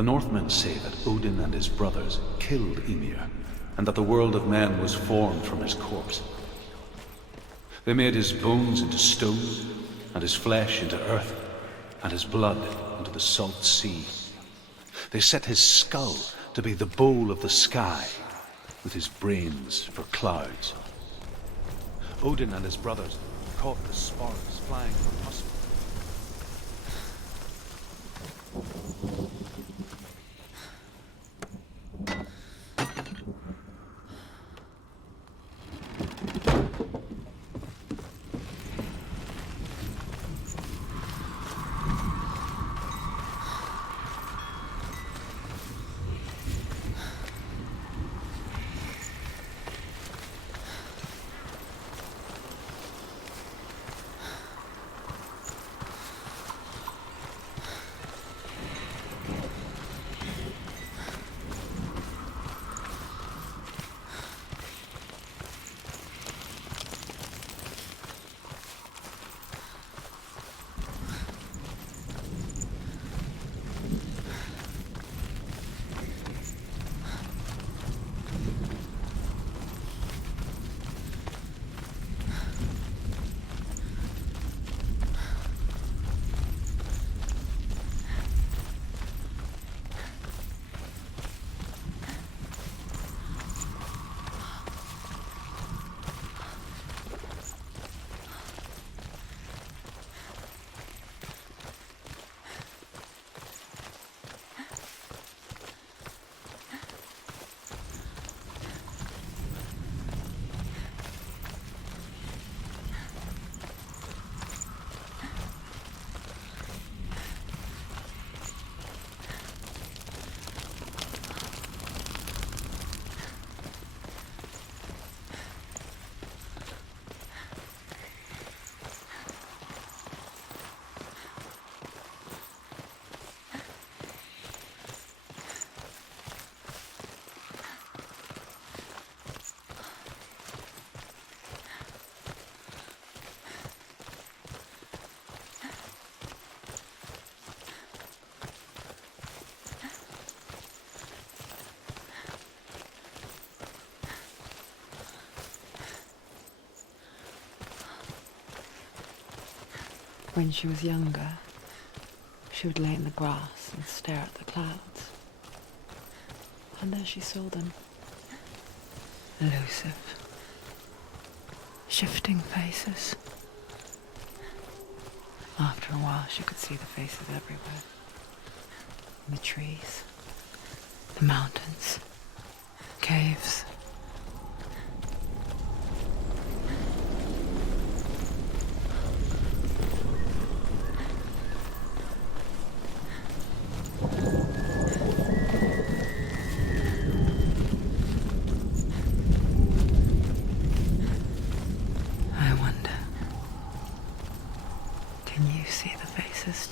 The Northmen say that Odin and his brothers killed Ymir, and that the world of men was formed from his corpse. They made his bones into stone, and his flesh into earth, and his blood into the salt sea. They set his skull to be the bowl of the sky, with his brains for clouds. Odin and his brothers caught the sparks flying from us. When she was younger, she would lay in the grass and stare at the clouds. And there she saw them. Elusive, shifting faces. After a while, she could see the faces everywhere. In the trees, the mountains, caves.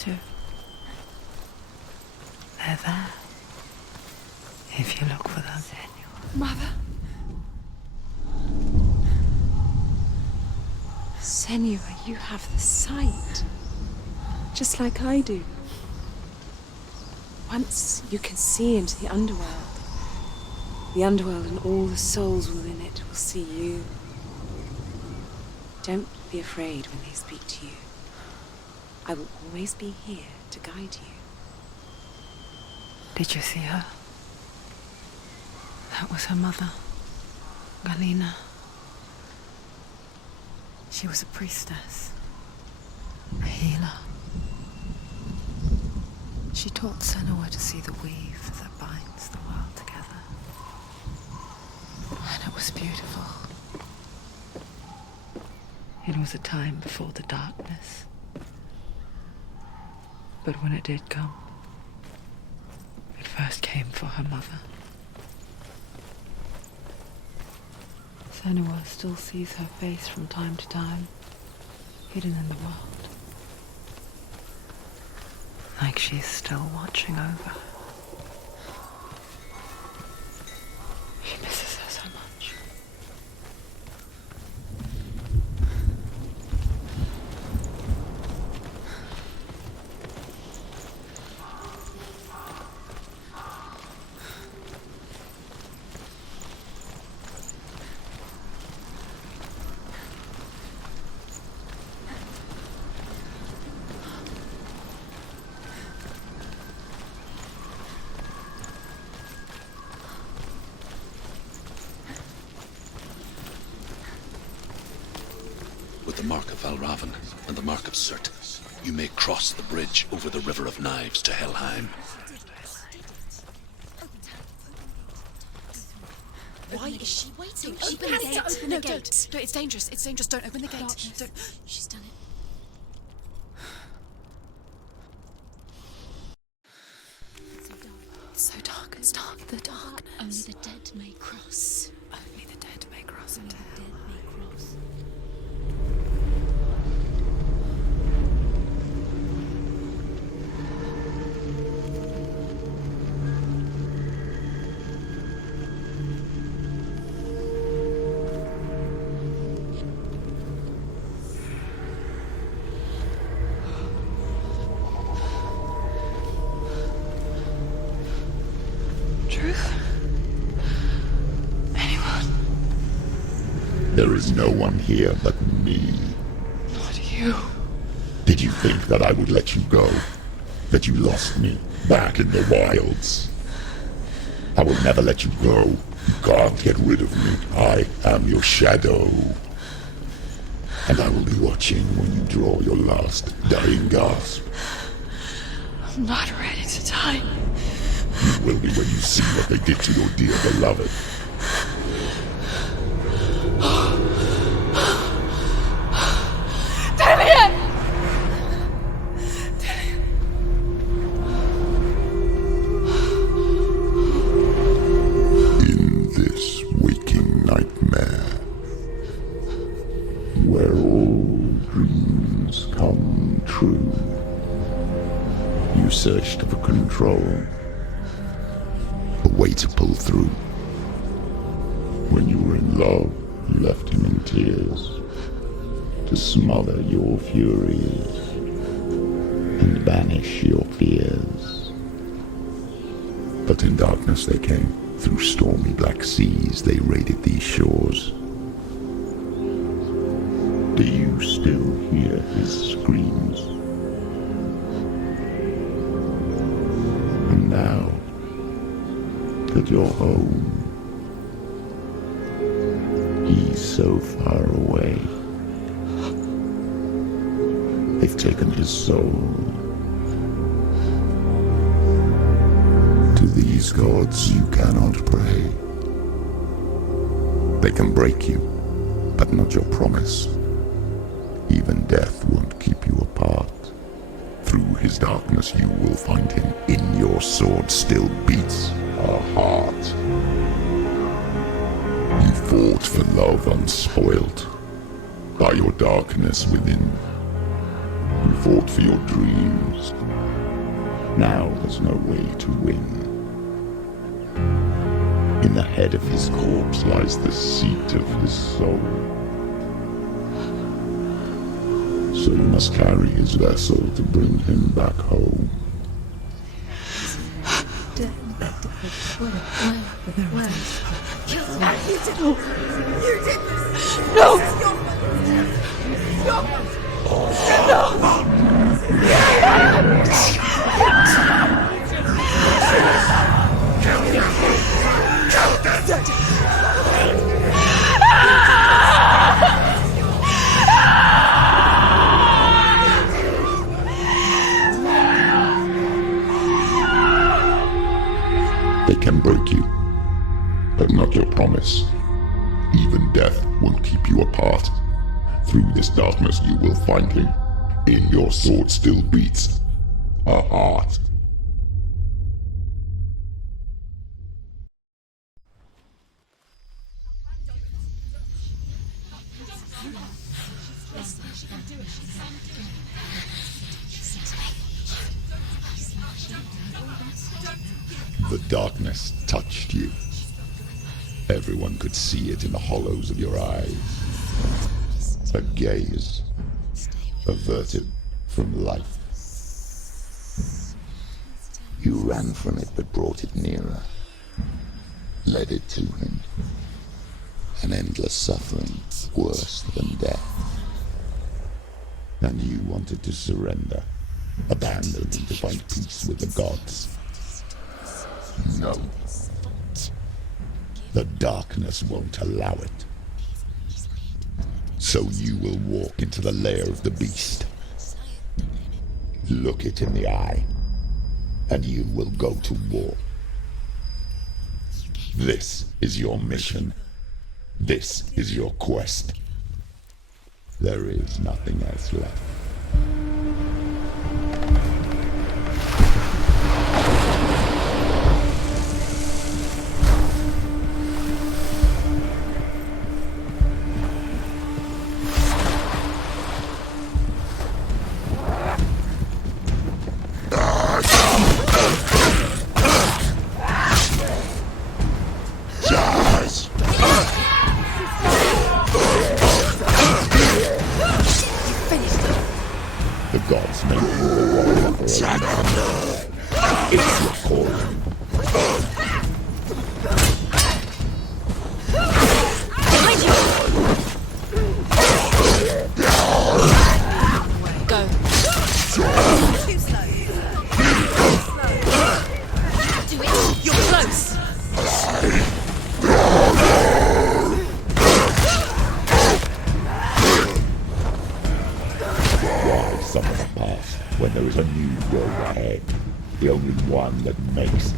Too. They're there, if you look for them. Senua. Mother? Senua, you have the sight, just like I do. Once you can see into the underworld and all the souls within it will see you. Don't be afraid when they speak to you. I will always be here to guide you. Did you see her? That was her mother, Galina. She was a priestess, a healer. She taught Senua to see the weave that binds the world together. And it was beautiful. It was a time before the darkness. But when it did come, it first came for her mother. Senua still sees her face from time to time, hidden in the world. Like she's still watching over her. She misses her so much. the Mark of Valravan and the Mark of Surt, you may cross the bridge over the River of Knives to Helheim. Why is she waiting? Open the gate. Open No, the gate. don't. It's dangerous. It's dangerous. Don't open the gate. Don't. She's done it. It's so dark. It's dark. The darkness. Only the dead may cross. Only the dead may cross into Only the hell. dead may cross. Truth? Anyone? There is no one here but me. Not you. Did you think that I would let you go? That you lost me back in the wilds? I will never let you go. You can't get rid of me. I am your shadow. And I will be watching when you draw your last dying gasp. I'm not ready to die. You will be when you see what they did to your dear beloved. In this waking nightmare, where all dreams come true, you searched for control, a way to pull through. When you were in love, you left him in tears, to smother your furies and banish your fears. But in darkness they came, through stormy black seas they raided these shores. Do you still hear his screams? And now that you're home, he's so far away. They've taken his soul. To these gods you cannot pray. They can break you, but not your promise. Even death won't keep you apart. Through his darkness you will find him. In your sword still beats a heart. You fought for love unspoilt by your darkness within. You fought for your dreams. Now there's no way to win. In the head of his corpse lies the seat of his soul. So you must carry his vessel to bring him back home. They can break you, but not your promise. Even death won't keep you apart. Through this darkness you will find him. In your sword still beats a heart. The darkness touched you. Everyone could see it in the hollows of your eyes. A gaze averted from life. You ran from it but brought it nearer. Led it to him. An endless suffering worse than death. And you wanted to surrender. Abandon and to find peace with the gods. No. The darkness won't allow it. So you will walk into the lair of the beast. Look it in the eye, and you will go to war. This is your mission. This is your quest. There is nothing else left. The gods make war warrior for a reason. It's your calling. Behind you! Go. Too slow. Do it. You're close. Why suffer the past when there is a new road ahead? The only one that makes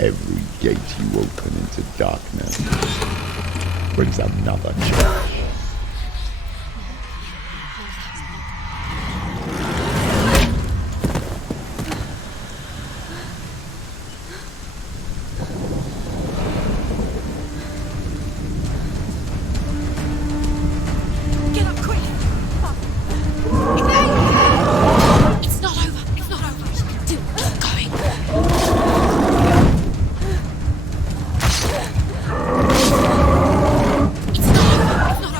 every gate you open into darkness brings another change. Get up quick! It's not over. It's not over. You can do it. Keep going. It's not over. It's not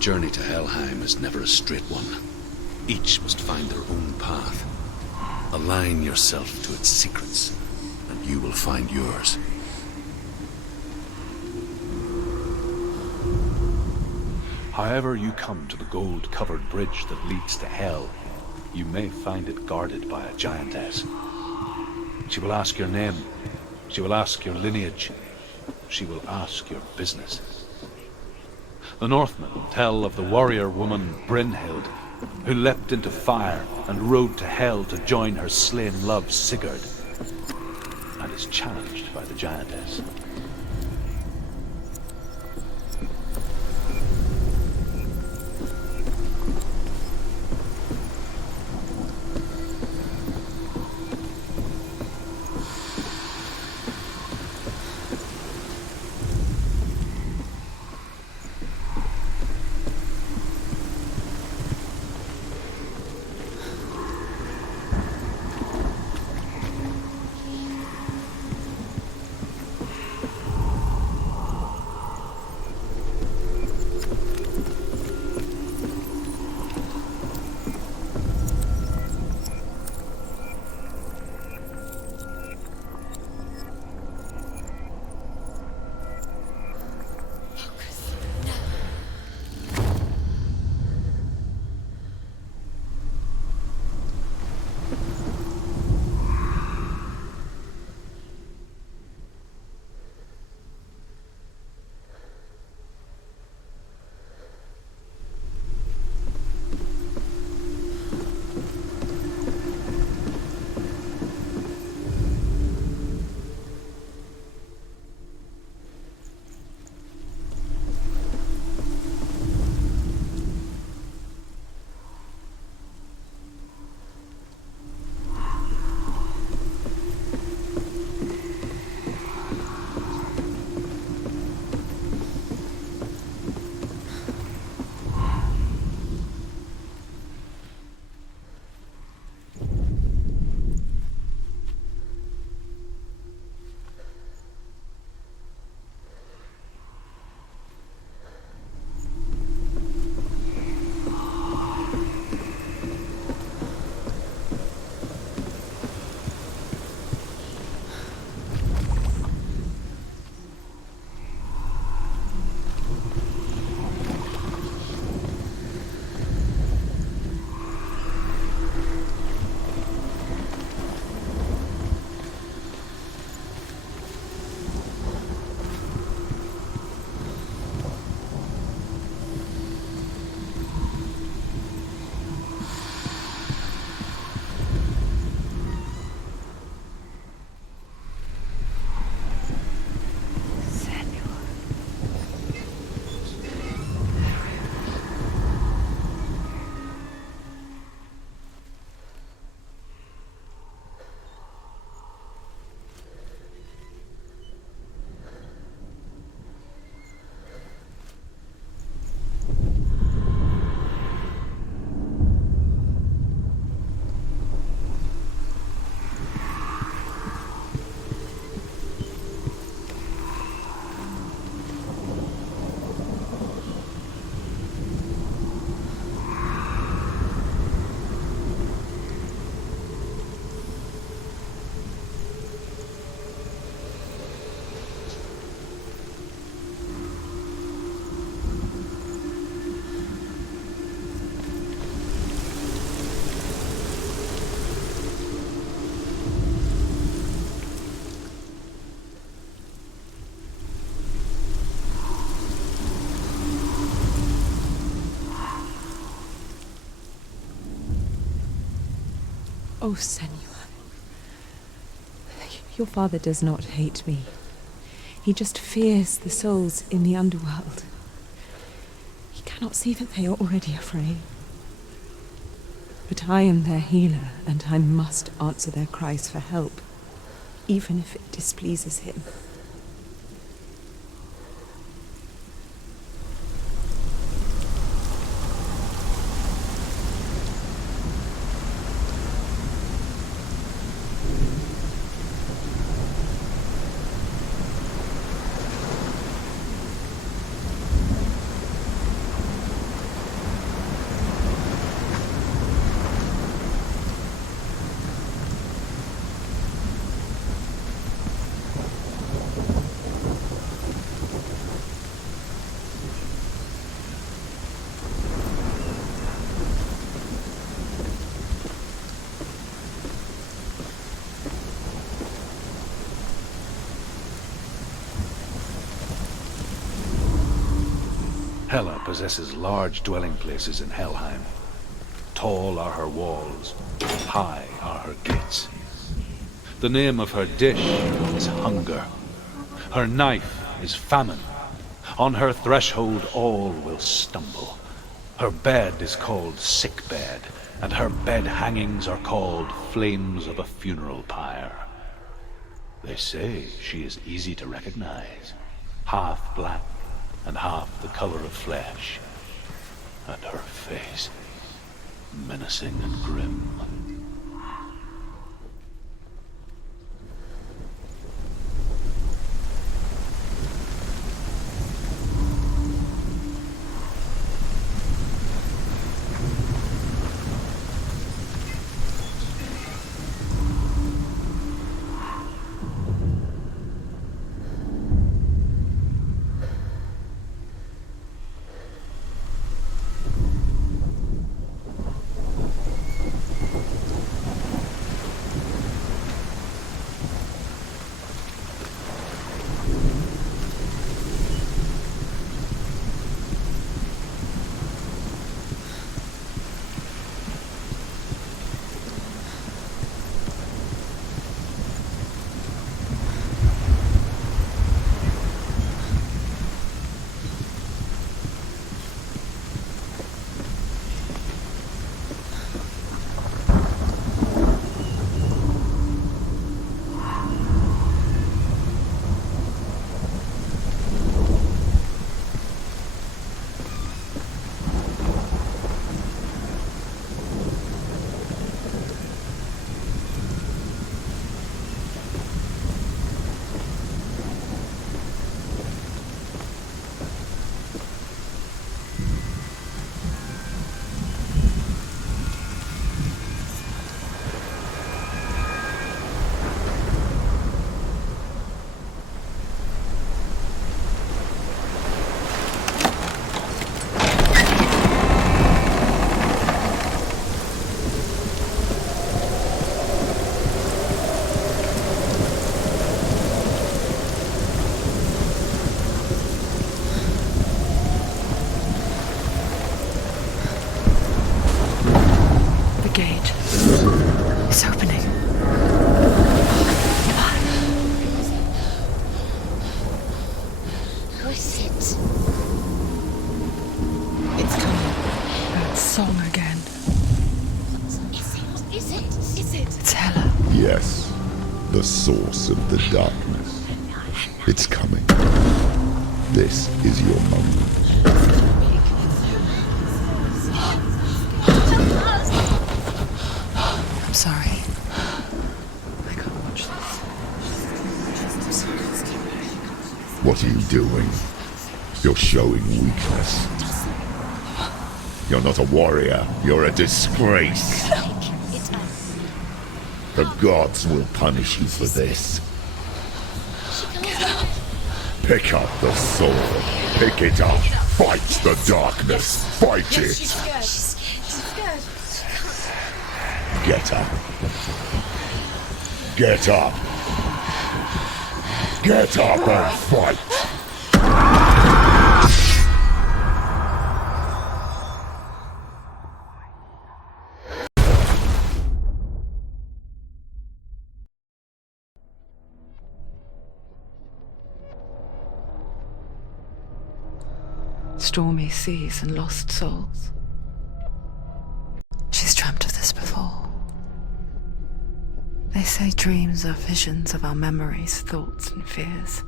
journey to Helheim is never a straight one. Each must find their own path. Align yourself to its secrets, and you will find yours. However you come to the gold-covered bridge that leads to Hell, you may find it guarded by a giantess. She will ask your name. She will ask your lineage. She will ask your business. The Northmen tell of the warrior woman Brynhild, who leapt into fire and rode to Hell to join her slain love Sigurd, and is challenged by the giantess. Oh, Senua. Your father does not hate me. He just fears the souls in the underworld. He cannot see that they are already afraid. But I am their healer, and I must answer their cries for help, even if it displeases him. Hela possesses large dwelling places in Helheim. Tall are her walls, high are her gates. The name of her dish is hunger. Her knife is famine. On her threshold all will stumble. Her bed is called sick bed, and her bed hangings are called flames of a funeral pyre. They say she is easy to recognize, half black and half the color of flesh, and her face menacing and grim. Yes, the source of the darkness. It's coming. This is your moment. I'm sorry. I can't watch this. What are you doing? You're showing weakness. You're not a warrior. You're a disgrace. The gods will punish you for this. Pick up the sword. Pick it up. Fight the darkness. Fight it. She's scared. She's scared. Get up. Get up. Get up and fight. Stormy seas and lost souls. She's dreamt of this before. They say dreams are visions of our memories, thoughts and fears,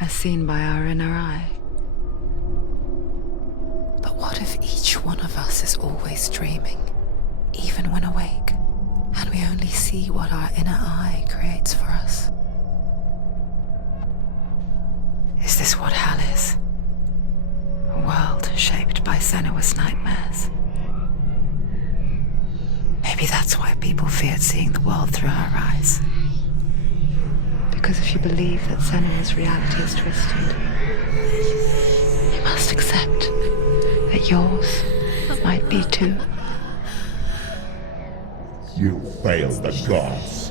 as seen by our inner eye. But what if each one of us is always dreaming, even when awake, and we only see what our inner eye creates for us? Is this what hell is? A world shaped by Senua's nightmares. Maybe that's why people feared seeing the world through her eyes. Because if you believe that Senua's reality is twisted, you must accept that yours might be too. You failed the gods.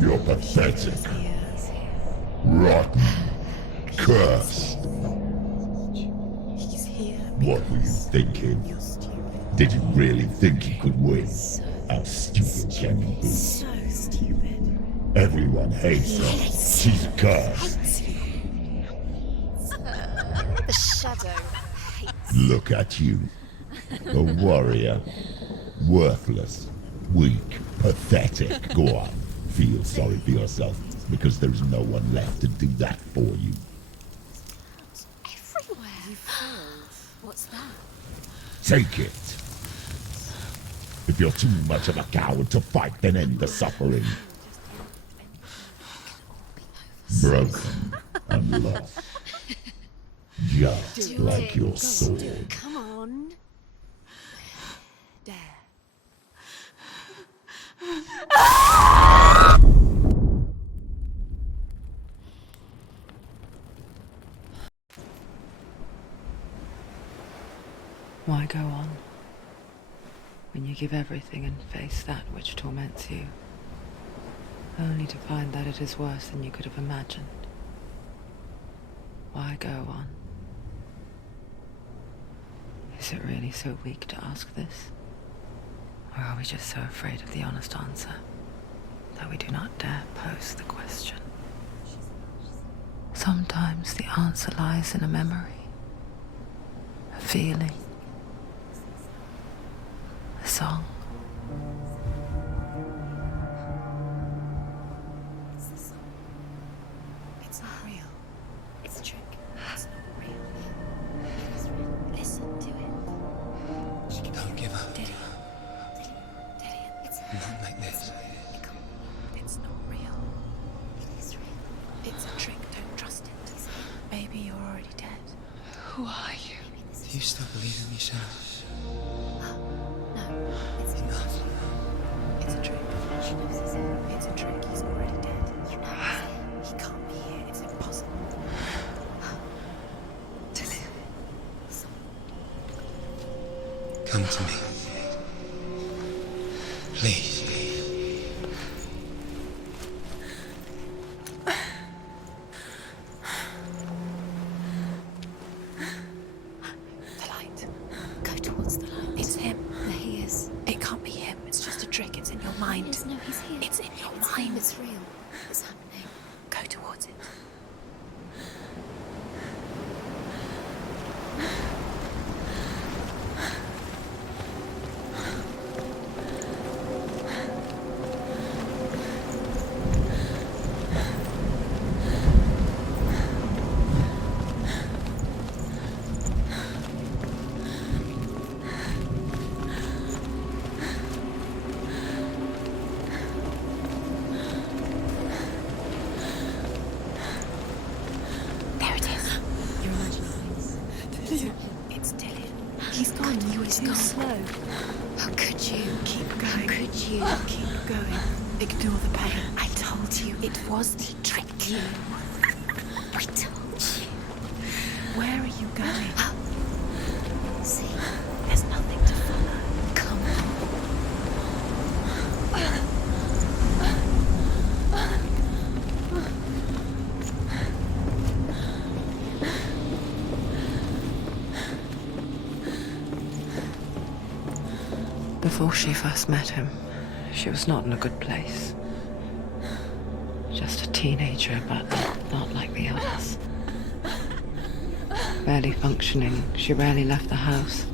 You're pathetic. Rotten. Cursed. What were you thinking? Did you really think you could win? How stupid can you be? So stupid. Everyone hates her. She's cursed. The shadow hates. Look at you. A warrior. Worthless. Weak. Pathetic. Go on. Feel sorry for yourself, because there's no one left to do that for you. Everywhere. You failed. What's that? Take it. If you're too much of a coward to fight, then end the suffering. Broken and lost. Just like your sword. Come on. There. Why go on when you give everything and face that which torments you, only to find that it is worse than you could have imagined? Why go on? Is it really so weak to ask this? Or are we just so afraid of the honest answer that we do not dare pose the question? Sometimes the answer lies in a memory, a feeling, a song. It's the song. It's not real. It's a trick. It's not real. It is real. Listen to it. Don't give up. Did it's Not like this. It's not real. It is real. It's a trick. Don't trust it. Maybe you're already dead. Who are you? Do you still believe in me, Senua? No, it's Enough. It's a trick. She knows it's him. It's a trick. He's already dead. You know it's him. He can't be here. It's impossible. Come to me. Please. The light. Go towards the light. It's him. There he is. It can't be him. It's just a trick. It's in your mind. No, he's here. It's in your mind. It's real. It's happening. Go towards it. There it is. You're imagining things. It's Dylan. He's gone. You were too slow. How could you? Keep going. How could you? Keep going. Ignore the pain. I told you it was the trick. You. I told you. Where are you going? See, there's nothing to follow. Come on. Before she first met him, she was not in a good place. Just a teenager, but not like the others. Barely functioning, she rarely left the house.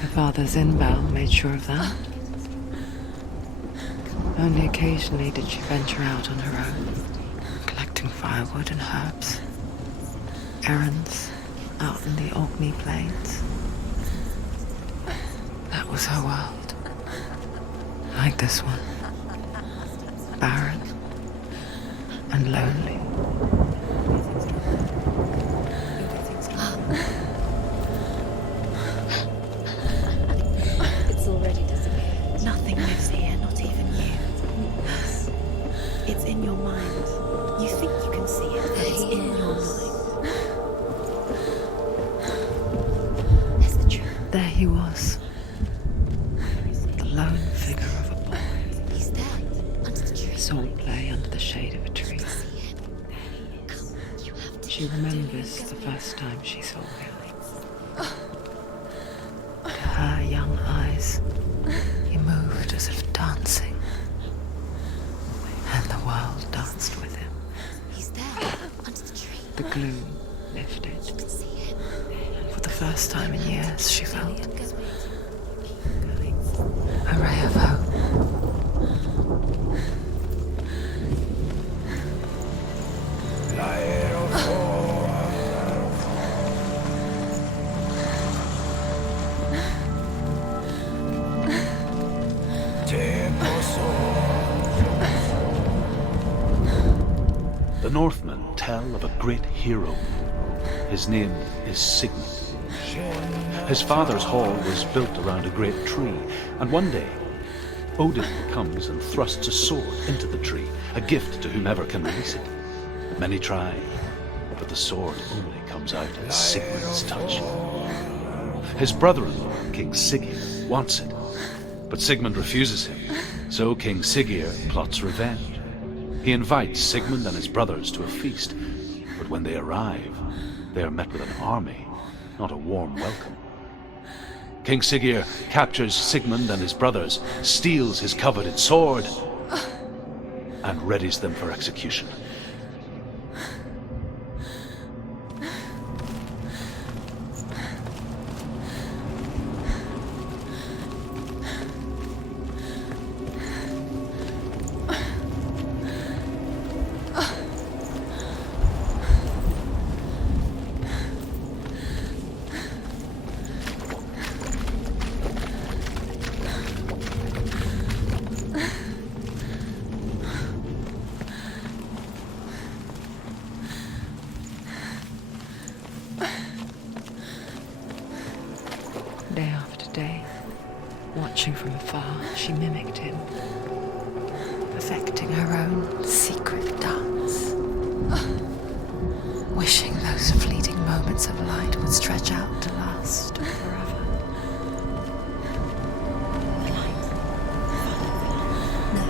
Her father, Zinbal, made sure of that. Only occasionally did she venture out on her own, collecting firewood and herbs. Errands out in the Orkney Plains. That was her world. Like this one. Barren and lonely. It's already disappeared. Nothing lives here, not even you. It's in your mind. You think you can see it, but it's in your mind. There's the truth. There he was. The lone figure of a boy. He's there, under the tree. Swordplay under the shade of a tree. See him. There he is. Come, you have to. She remembers the first time she saw him. young eyes. He moved as if dancing, and the world danced with him. He's there, under the tree. The gloom lifted. You can see him. For the first time in years, she felt Keep going. a ray of hope. The Northmen tell of a great hero. His name is Sigmund. His father's hall was built around a great tree, and one day, Odin comes and thrusts a sword into the tree, a gift to whomever can release it. Many try, but the sword only comes out at Sigmund's touch. His brother-in-law, King Siggeir, wants it, but Sigmund refuses him, so King Siggeir plots revenge. He invites Sigmund and his brothers to a feast, but when they arrive, they are met with an army, not a warm welcome. King Siggeir captures Sigmund and his brothers, steals his coveted sword, and readies them for execution. Day after day, watching from afar, she mimicked him, perfecting her own secret dance, wishing those fleeting moments of light would stretch out to last forever. The light. No.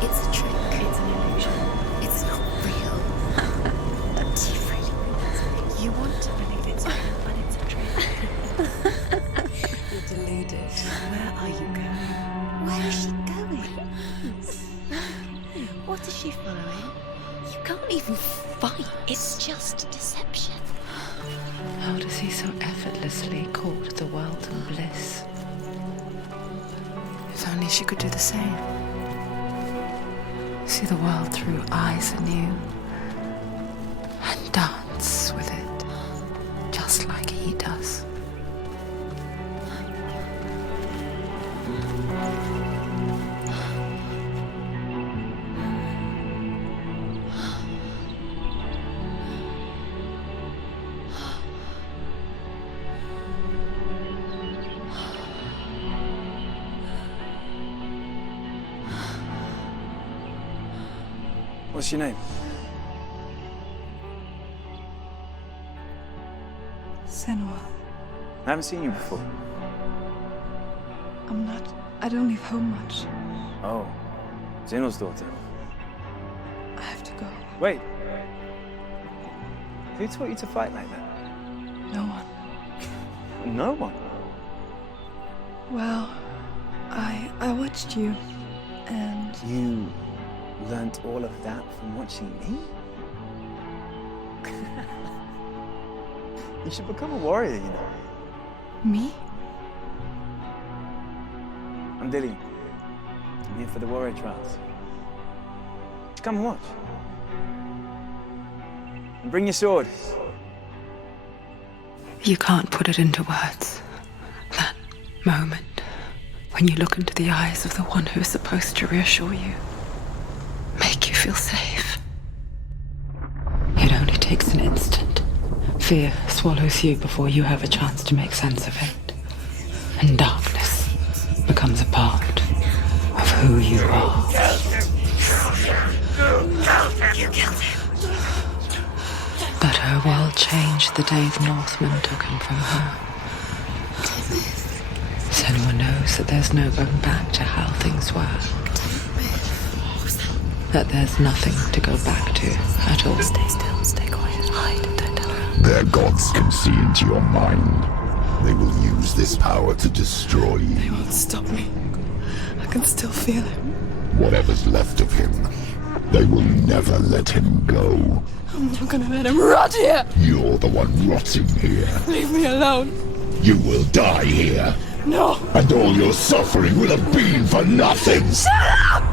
It's a trick. It's an illusion. It's not real. But you really think it's real. You want to believe it's real, but it's a trick. You're deluded. Where are you going? Where is she going? What is she following? You can't even fight. It's just deception. How does he so effortlessly court the world and bliss? If only she could do the same. See the world through eyes anew and dance with it, just like he does. What's your name? Senua. I haven't seen you before. I don't leave home much. Oh, Zenua's daughter. I have to go. Wait. Who taught you to fight like that? No one. No one. Well, I watched you, and You learnt all of that from watching me? You should become a warrior, you know. me? I'm Dilly. I'm here for the warrior trials. Come and watch. And bring your sword. You can't put it into words. That moment when you look into the eyes of the one who is supposed to reassure you, make you feel safe. It only takes an instant. Fear swallows you before you have a chance to make sense of it. And darkness becomes a part of who you are. You killed him. But her world changed the day the Northmen took him from her. Senua knows that there's no going back to how things were. That there's nothing to go back to at all. Stay still, stay quiet, hide, don't tell her. Their gods can see into your mind. They will use this power to destroy you. They won't stop me. I can still feel it. Whatever's left of him, they will never let him go. I'm not gonna let him rot here! You're the one rotting here. Leave me alone! You will die here. No! And all your suffering will have been for nothing. Shut up!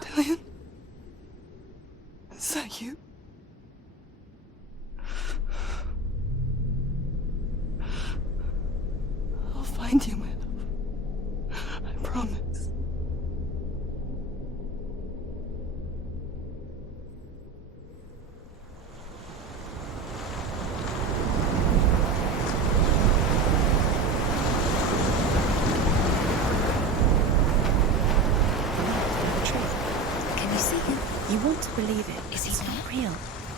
Dillian? Is that you? I'll find you, my love. I promise. Can you see him? You want to believe it. Is he not real?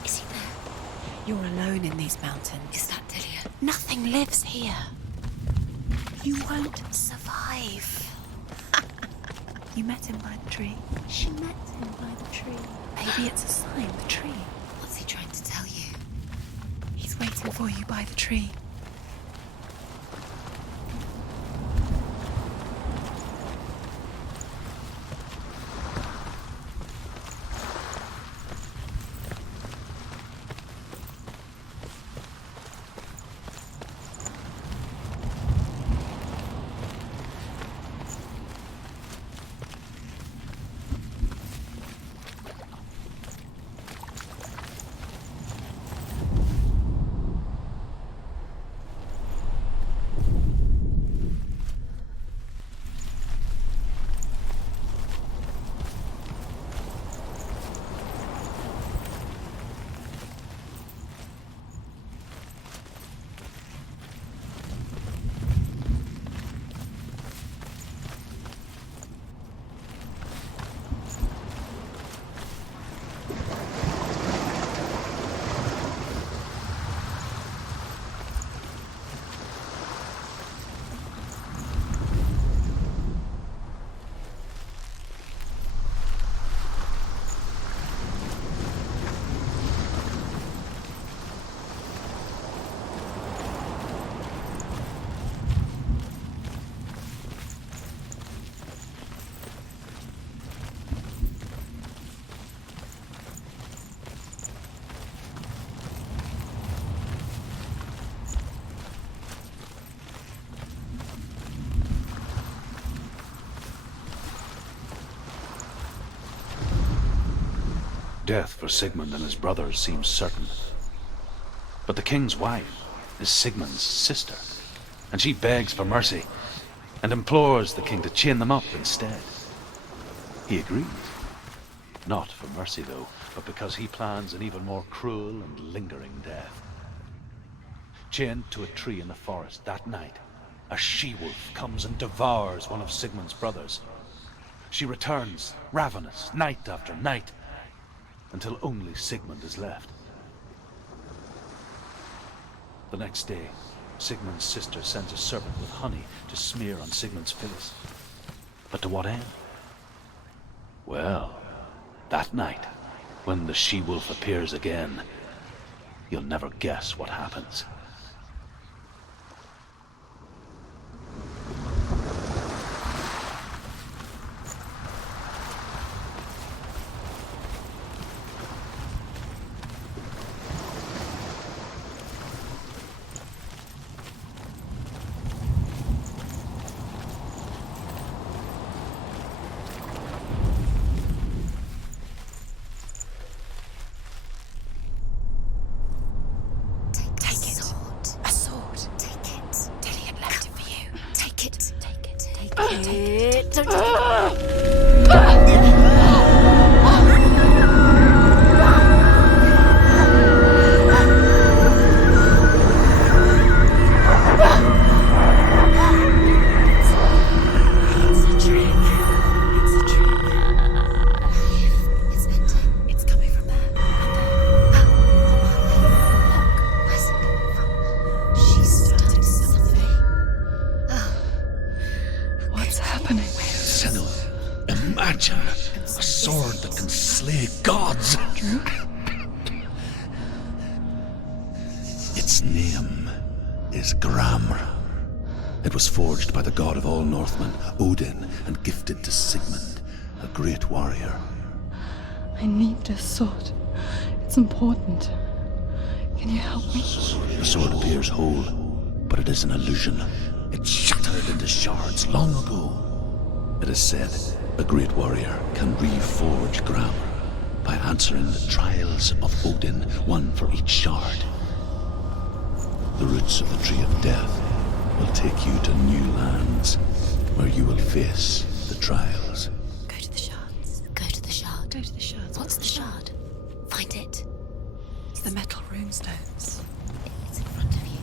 Is he there? You're alone in these mountains. Is that Dillian? Nothing lives here. You won't survive. You met him by the tree. She met him by the tree. Maybe it's a sign, the tree. What's he trying to tell you? He's waiting for you by the tree. Death for Sigmund and his brothers seems certain. But the king's wife is Sigmund's sister, and she begs for mercy and implores the king to chain them up instead. He agrees. Not for mercy, though, but because he plans an even more cruel and lingering death. Chained to a tree in the forest that night, a she-wolf comes and devours one of Sigmund's brothers. She returns, ravenous, night after night, until only Sigmund is left. The next day, Sigmund's sister sends a serpent with honey to smear on Sigmund's face. But to what end? Well, that night, when the she-wolf appears again, you'll never guess what happens. What's happening? Senua, Its name is Gram. It was forged by the god of all Northmen, Odin, and gifted to Sigmund, a great warrior. I need this sword. It's important. Can you help me? The sword appears whole, but it is an illusion. It shattered into shards long ago. It is said a great warrior can reforge Gram by answering the trials of Odin, one for each shard. The roots of the Tree of Death will take you to new lands where you will face the trials. Go to the shards. Go to the shard. Go to the shards. What's the shard? Find it. It's the metal runestones. It's in front of you.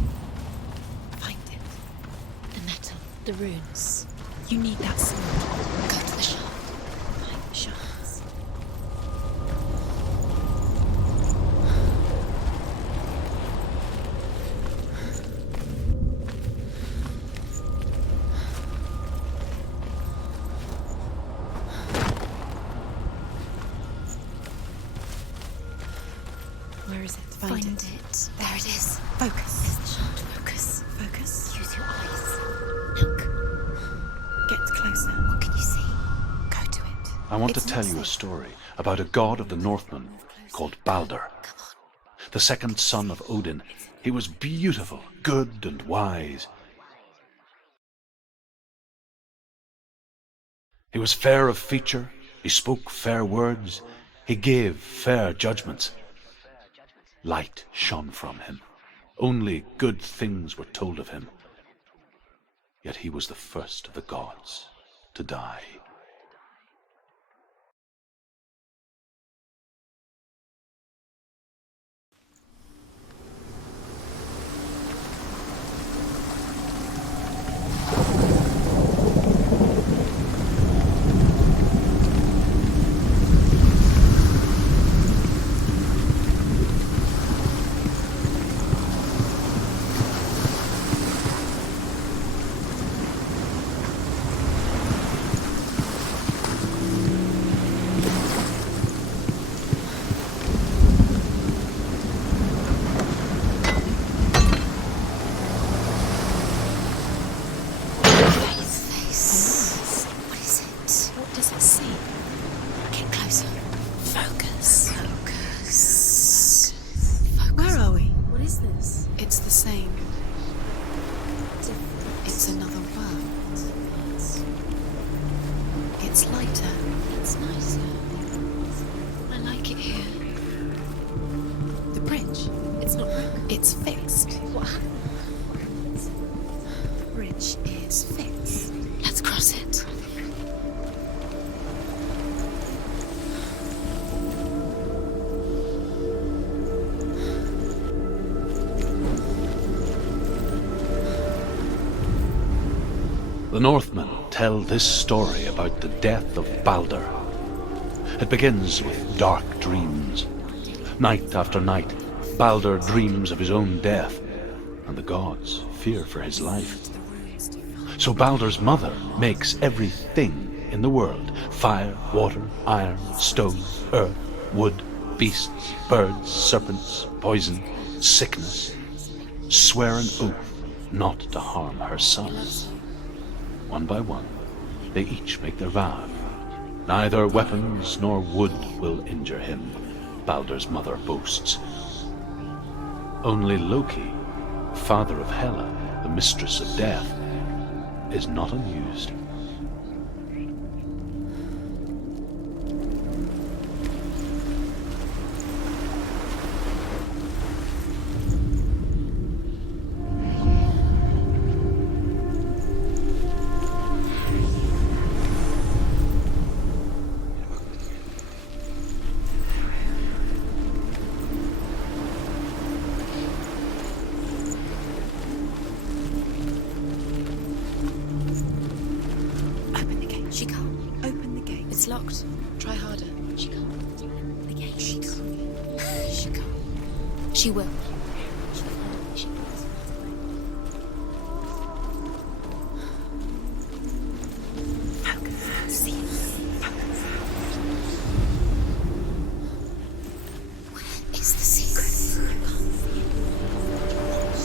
Find it. The metal. The runes. You need that sword. Go to the shard. Find the shards. Where is it? Find it. There it is. Focus. There's the shard. Focus. Focus. Use your eyes. Look. Get closer. What can you see? Go to it. I want It's to tell not you a safe. story about a god of the Northmen called Balder. Come on. The second son of Odin. He was beautiful, good, and wise. He was fair of feature, he spoke fair words, he gave fair judgments. Light shone from him. Only good things were told of him. Yet he was the first of the gods to die. Face. What is it? What does it see? Get closer. Focus. Focus. Where are we? What is this? It's the same. Different. It's another world. It's lighter. It's nicer. I like it here. The bridge. It's not broken. It's fixed. What? The bridge is fixed. Let's cross it. The Northmen tell this story about the death of Balder. It begins with dark dreams. Night after night, Balder dreams of his own death, and the gods fear for his life. So Balder's mother makes everything in the world: fire, water, iron, stone, earth, wood, beasts, birds, serpents, poison, sickness, swear an oath not to harm her son. One by one, they each make their vow. Neither weapons nor wood will injure him, Balder's mother boasts. Only Loki, father of Hela, the mistress of death, is not amused. Open the gate. She can't. Open the gate. It's locked. Try harder. She can't. The gate. She can't. She can't. She will. She will. Focus. See it. Where is the secret? I can't see it.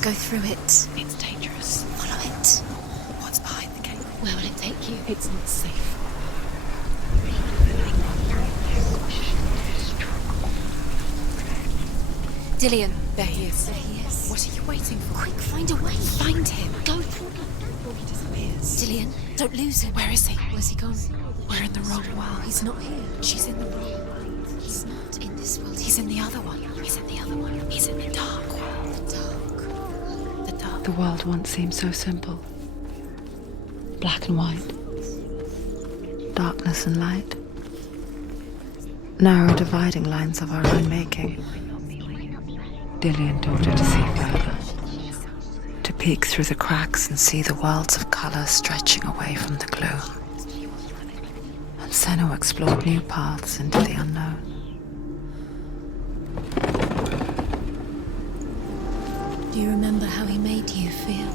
Go through it. It's dangerous. Follow it. What's behind the gate? Where will it take you? It's not safe. Dillion. There he is. There he is. What are you waiting for? Quick, find a way. Find him. Go through. Before he disappears. Dillion, don't lose him. Where is he? Where's he gone? We're in the wrong world. He's not here. She's in the wrong world. He's not in this world. He's in the other one. He's in the other one. He's in the dark world. The dark. The dark. The world once seemed so simple. Black and white. Darkness and light. Narrow dividing lines of our own making. Dillion told her to see further. To peek through the cracks and see the worlds of colour stretching away from the gloom. And Senua explored new paths into the unknown. Do you remember how he made you feel?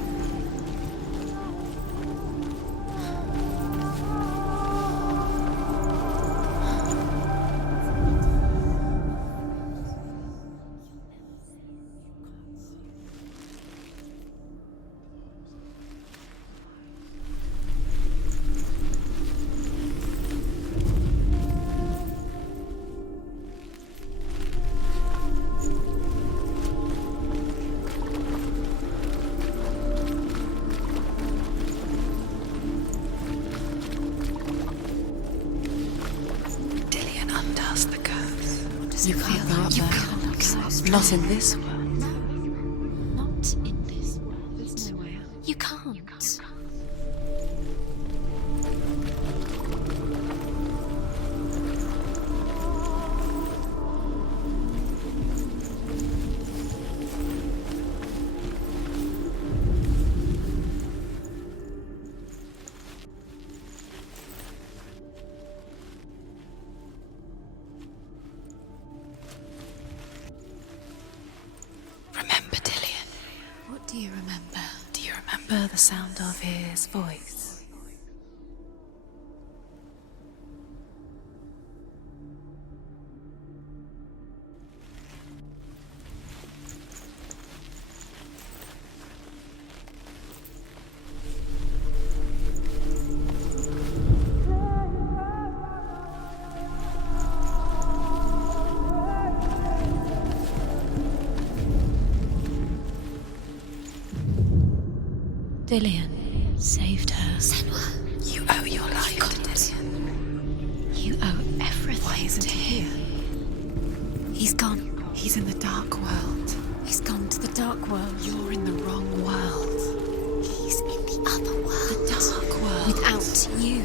You can't go up there. Not in this world. Not in this world. There's no way out. You can't. Remember Dillion. What do you remember? Do you remember the sound of his voice? Dillion saved her. Senua. You owe your life to Dillion. You owe everything. Why isn't to he him. here? He's gone. He's in the dark world. He's gone to the dark world. You're in the wrong world. He's in the other world. The dark world. Without you.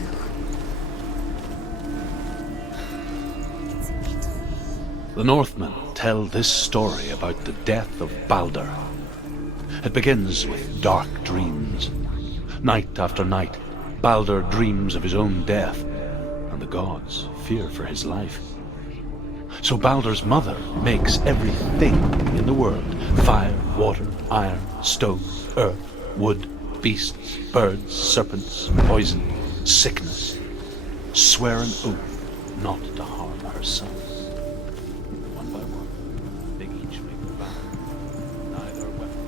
The Northmen tell this story about the death of Baldur. It begins with dark dreams. Night after night, Baldur dreams of his own death, and the gods fear for his life. So Baldur's mother makes everything in the world: fire, water, iron, stone, earth, wood, beasts, birds, serpents, poison, sickness. Swear an oath not to harm her sons. One by one, they each make a vow, neither weapon.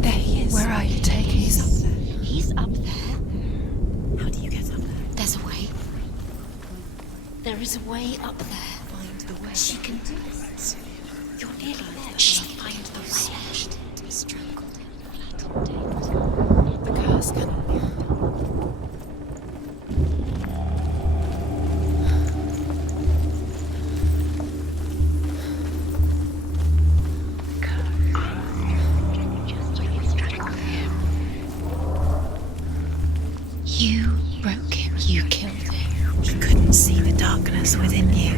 There he is. Where are you taking He's us? up there. He's up there. How do you get up there? There's a way. There is a way up there. Find the way. She can do it. You're nearly there. She can find the way. Strangled him, flattened him. The curse cannot be undone. lives within you.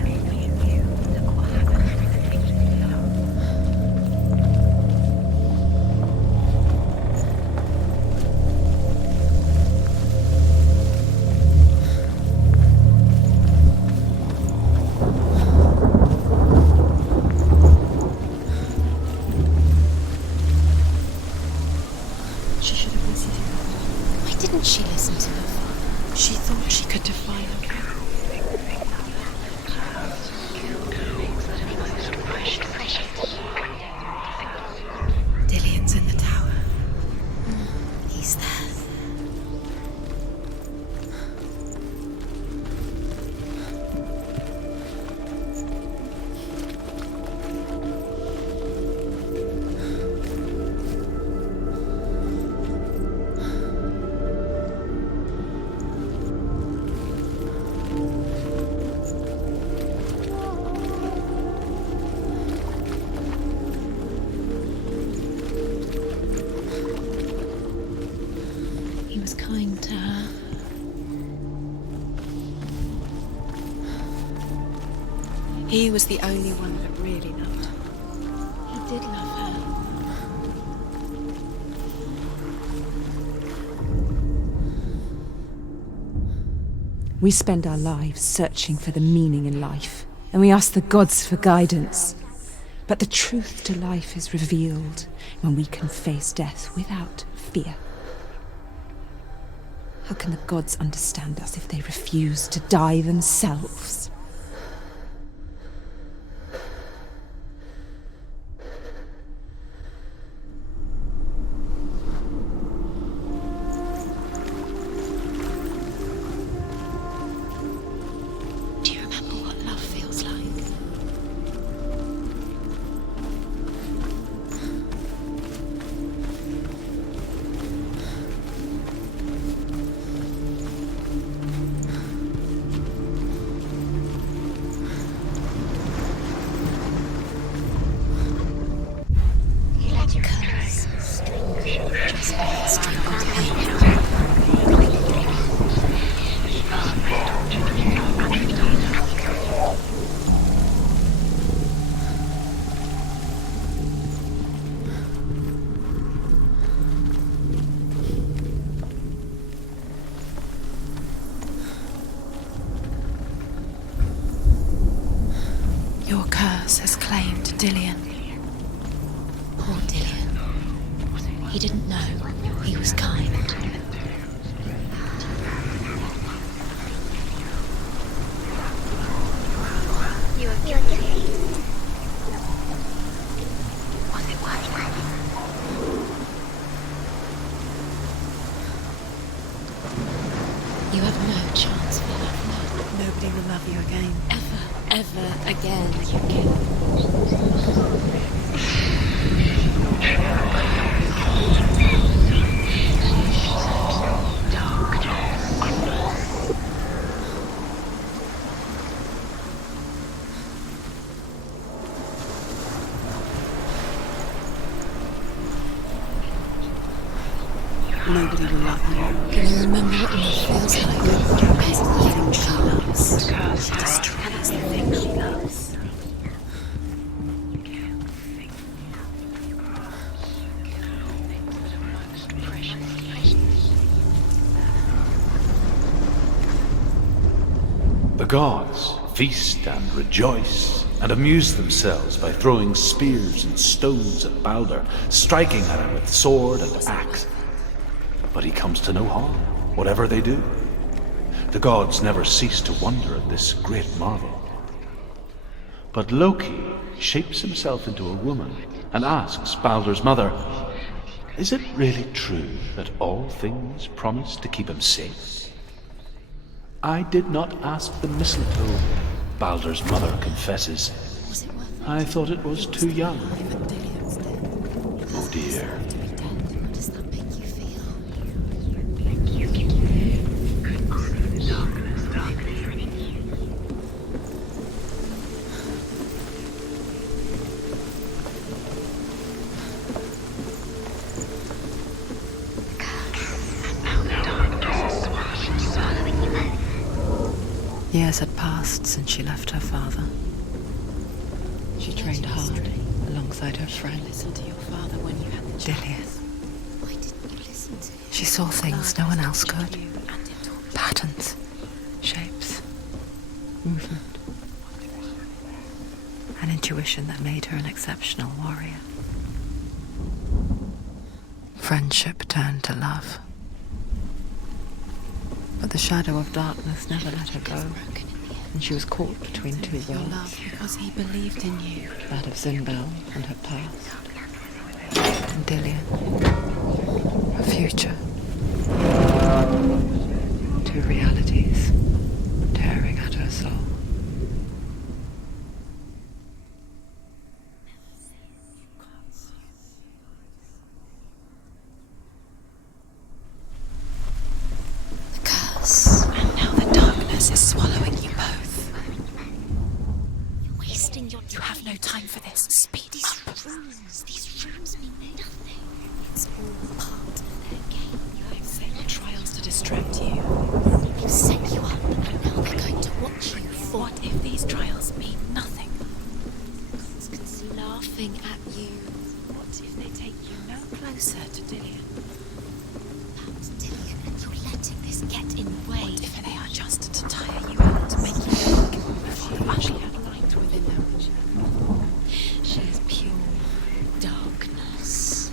She should have listened to her. Why didn't she listen to her father? She thought she could defy him. Dillion's in the tower. He's there. He was kind to her. He was the only one that really loved her. He did love her. We spend our lives searching for the meaning in life, and we ask the gods for guidance. But the truth to life is revealed when we can face death without fear. How can the gods understand us if they refuse to die themselves? Do you remember what love feels like? You let your curse Your curse has claimed Dillion. Poor Dillion. He didn't know he was kind. You're guilty. Was it worth it? You have no chance for love now. Nobody will love you again. Ever again. Nobody will love you. Can you remember what love feels like? Compared to the thing she loves. She destroys the thing she loves. The gods feast and rejoice and amuse themselves by throwing spears and stones at Baldur, striking at him with sword and axe. But he comes to no harm, whatever they do. The gods never cease to wonder at this great marvel. But Loki shapes himself into a woman and asks Baldur's mother, "Is it really true that all things promise to keep him safe?" "I did not ask the mistletoe," Baldur's mother confesses. "I thought it was too young." Oh dear. What does that make you feel? Yeah. years had passed since she left her father. She trained hard alongside her friend, Listen to your father when you had the Dillian. Why didn't you listen to him? She saw things no one else could. Patterns, shapes, movement. An intuition that made her an exceptional warrior. Friendship turned to love. But the shadow of darkness never let her go, and she was caught between two Your worlds. love because he believed in you. That of Zinbel and her past. And Dillian, her future. Two realities tearing at her soul. The curse. And now the darkness is swallowing you both. You're wasting your time. You have no time for this. Speed up. These rooms mean nothing. It's all part of their game. I've set trials to distract you. They've set you up, and now they're going to watch you fall. What if these trials mean nothing? It's laughing at you. What if they take you no closer to Dillian? That's Dillian, and you're letting this get in the way. What if they are just to tire you out, to make you think before you actually had light within them? She is pure darkness.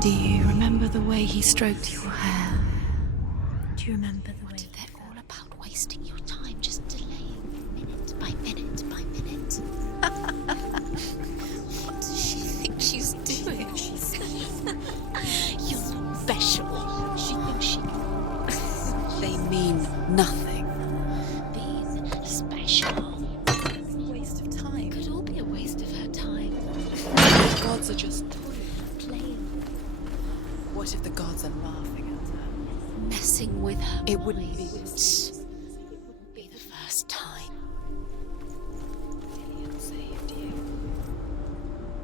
Do you remember the way he stroked your hair? Do you remember the way they're all about wasting your time, just delaying minute by minute by minute? What does she think she's doing? You're special. She thinks she can. They mean nothing. Being special. It's a waste of time. It could all be a waste of her time. The gods are just playing. What if the gods are laughing at her? Messing with her. It wouldn't be the first time. Dillian saved you.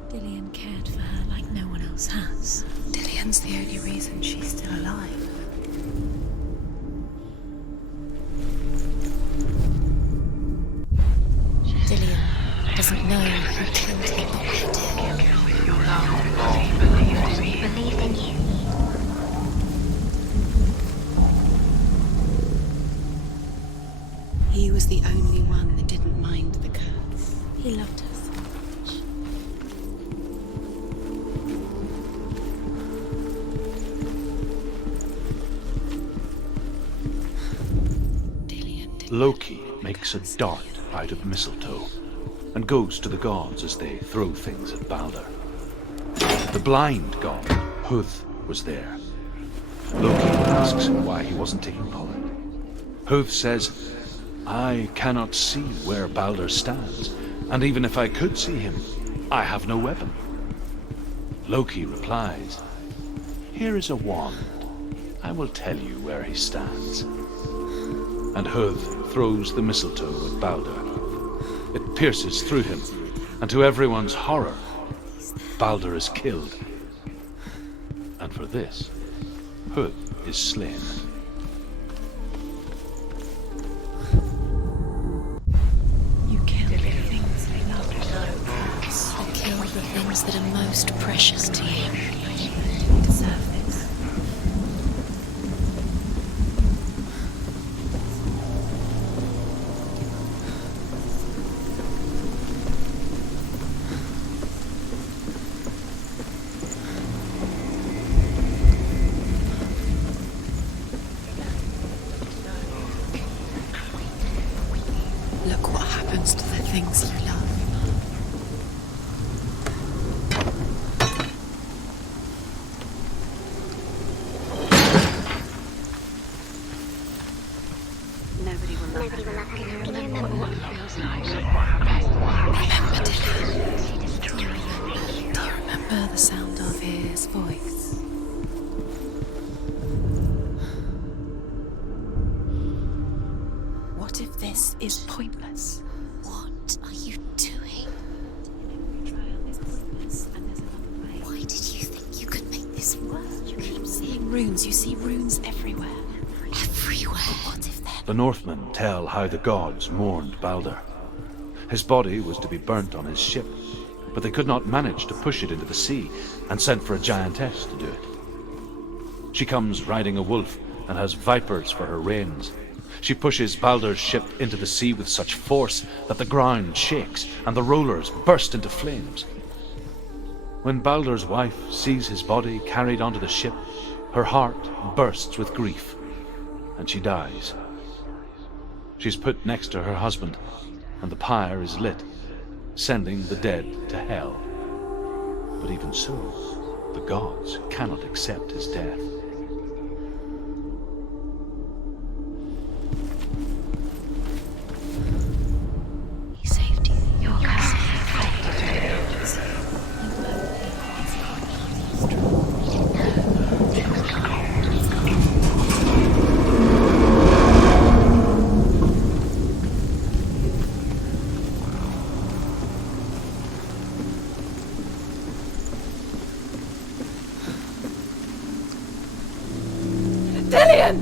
Dillian cared for her like no one else has. Dillian's the only reason she's still alive. Dillian doesn't know who killed him, but we do. He believed in you. He was the only one that didn't mind the curse. He loved her so much. Loki makes a dart out of mistletoe and goes to the gods as they throw things at Balder. The blind god, Huth, was there. Loki asks him why he wasn't taking part. Huth says, I cannot see where Balder stands, and even if I could see him, I have no weapon. Loki replies, here is a wand. I will tell you where he stands. And Huth throws the mistletoe at Balder. It pierces through him, and to everyone's horror, Balder is killed. And for this, Huth is slain. You kill the things you love. You kill the things that are most precious to you. You deserve this. Look what happens to the things you love. Nobody will love her. Can you remember what it feels like? Remember, Dillian? Do you remember the sound of his voice? What if this is pointless? What are you doing? Why did you think you could make this work? You keep seeing runes. You see runes everywhere. Everywhere. What if they're... The Northmen tell how the gods mourned Balder. His body was to be burnt on his ship, but they could not manage to push it into the sea, and sent for a giantess to do it. She comes riding a wolf and has vipers for her reins. She pushes Balder's ship into the sea with such force that the ground shakes and the rollers burst into flames. When Balder's wife sees his body carried onto the ship, her heart bursts with grief, and she dies. She's put next to her husband, and the pyre is lit, sending the dead to hell. But even so, the gods cannot accept his death. He saved you. Your cousin. Dillian!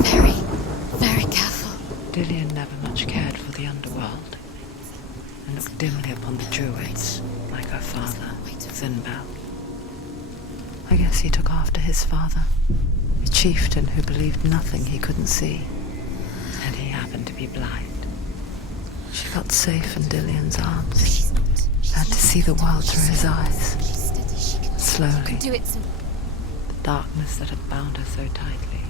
Very, very careful. Dillian never much cared for the underworld, and looked dimly upon the druids, like her father, Sinbad. I guess he took after his father, a chieftain who believed nothing he couldn't see, and he happened to be blind. She felt safe in Dillian's arms, had to see the world through his eyes. Slowly, Do it. the darkness that had bound her so tightly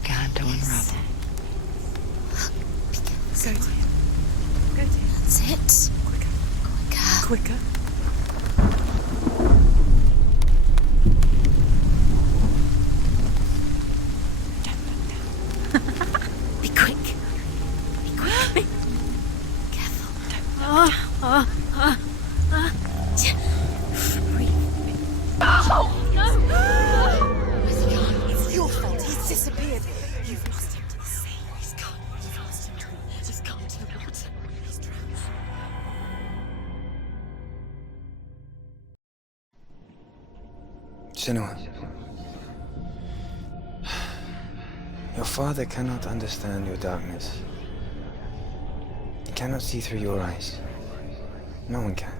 began to unravel. Go to him. Go to him. That's it. Quicker. Quicker. Be quick. Be quick. Be careful. Breathe. No! Where's he gone? It's your fault. He's disappeared. You've lost him to the sea. He's gone. You've lost him to the... Just gone to the water. He's drowned. Senua. Your father cannot understand your darkness. He cannot see through your eyes. No one can.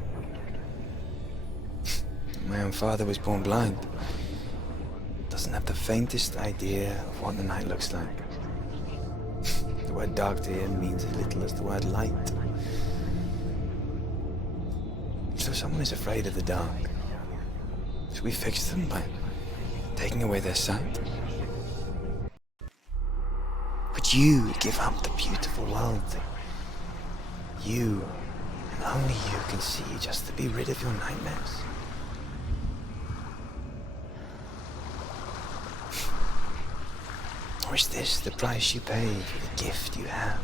My own father was born blind. Doesn't have the faintest idea of what the night looks like. The word dark to him means as little as the word light. So someone is afraid of the dark. So we fix them by taking away their sight. Would you give up the beautiful world that you, and only you, can see just to be rid of your nightmares? Or is this the price you pay for the gift you have?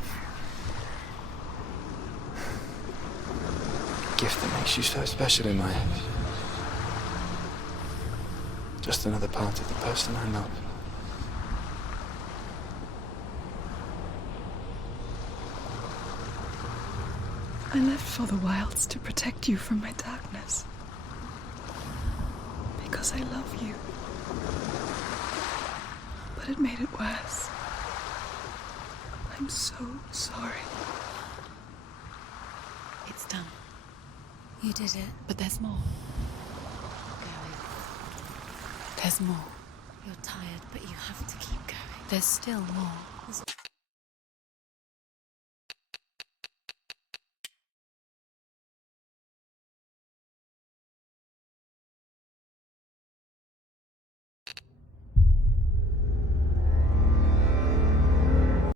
A gift that makes you so special in my eyes. Just another part of the person I love. I left for the wilds to protect you from my darkness. Because I love you. But it made it worse. I'm so sorry. It's done. You did it. But there's more. There's more. You're tired, but you have to keep going. There's still more.